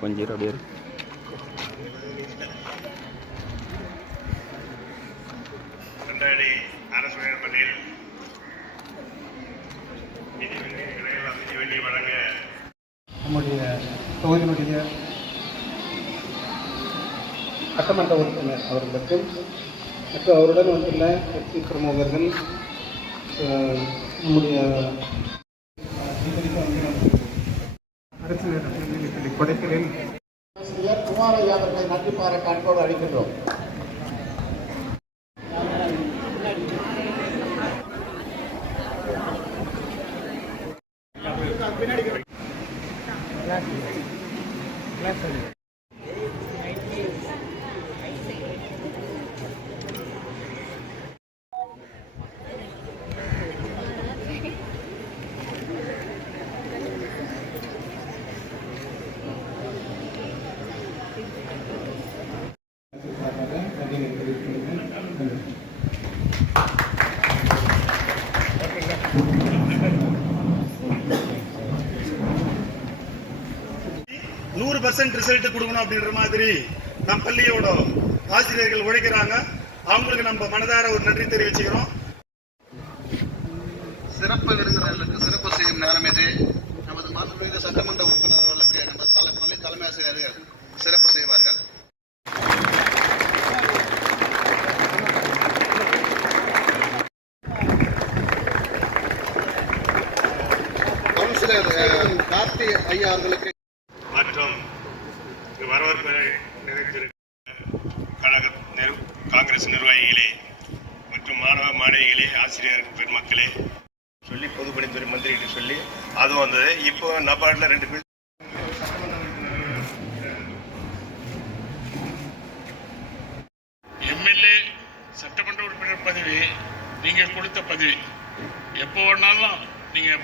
Zero அப்படியே அரசு பள்ளியில் நம்முடைய தொகுதியினுடைய சட்டமன்ற உறுப்பினர் அவர்களுக்கும் மற்றும் அவருடன் வந்துள்ள கட்சி பிரமுகர்கள் நம்முடைய அரசு கொடைக்கலில் ஆசிரியர் குமாரையா அவர்களை நன்றி பாராட்ட அன்போடு அழைக்கின்றோம் பின்னாடி நூறு பர்சன்ட் ரிசல்ட் கொடுக்கணும் அப்படின்ற மாதிரி நம் பள்ளியோட ஆசிரியர்கள் உழைக்கிறாங்க. அவங்களுக்கு நம்ம மனதார ஒரு நன்றி தெரிவிச்சுக்கிறோம். அஹ், கார்த்தி ஐயா அவர்களுக்கு மற்றும் வரவேற்பு கழக நிர்- காங்கிரஸ் நிர்வாகிகளே மற்றும் மாணவ மாணவிகளே ஆசிரியர் பெருமக்களே. சொல்லி பொதுப்பணித்துறை மந்திரிகிட்ட சொல்லி அதுவும் வந்தது. இப்போ நபார்டில் ரெண்டு பேர் எம்எல்ஏ சட்டமன்ற உறுப்பினர் பதவி நீங்கள் கொடுத்த பதவி. எப்போ வேணாலும் நீங்கள்